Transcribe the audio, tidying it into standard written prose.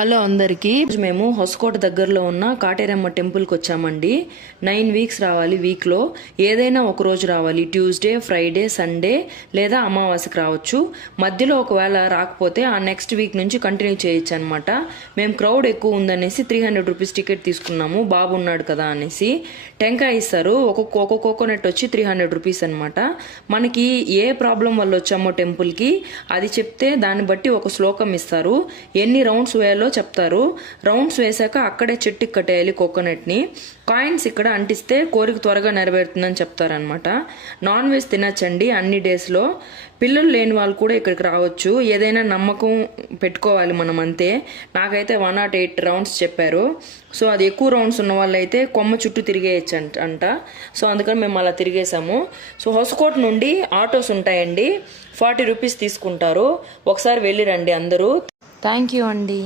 Hello అందరికీ మేము హొసకోట దగ్గరలో ఉన్న కాటేరమ్మ టెంపుల్ కి వచ్చామండి. 9 వీక్స్ రావాలి. వీక్ లో ఏదైనా ఒక రోజు రావాలి. ట్యూస్డే, ఫ్రైడే, సండే లేదా అమావాస్యకి రావచ్చు. మధ్యలో ఒకవేళ రాకపోతే ఆ నెక్స్ట్ వీక్ నుంచి కంటిన్యూ చేయొచ్చు అనమాట. మేము క్రౌడ్ ఎక్కువ ఉందనేసి 300 రూపీస్ టికెట్ తీసుకున్నాము. బాబు ఉన్నాడు కదా అనేసి. టెంకాయ ఇస్తారు. ఒక్కొక్క కోకోనట్ వచ్చి 300 రూపీస్ అనమాట. మనకి ఏ ప్రాబ్లం వల్ల వచ్చామో టెంపుల్ కి అది చెప్తే దాన్ని బట్టి ఒక శ్లోకం ఇస్తారు. ఎన్ని రౌండ్స్ వేయాలో చెప్తారు. రౌండ్స్ వేసాక అక్కడే చెట్టుకి కట్టేయాలి కోకోనట్ ని. కాయిన్స్ ఇక్కడ అంటిస్తే కోరిక త్వరగా నెరవేరుతుందని చెప్తారనమాట. నాన్ వెజ్ తినచ్చండి అన్ని డేస్ లో. పిల్లలు లేని వాళ్ళు కూడా ఇక్కడికి రావచ్చు. ఏదైనా నమ్మకం పెట్టుకోవాలి మనం అంతే. నాకైతే 108 రౌండ్స్ చెప్పారు. సో అది ఎక్కువ రౌండ్స్ ఉన్న వాళ్ళు అయితే కొమ్మ చుట్టూ తిరిగేయచ్చు అంట. సో అందుకని మేము అలా తిరిగేసాము. సో హొసకోట నుండి ఆటోస్ ఉంటాయండి. 40 రూపీస్ తీసుకుంటారు. ఒకసారి వెళ్ళి రండి అందరూ. థ్యాంక్ యూ అండి.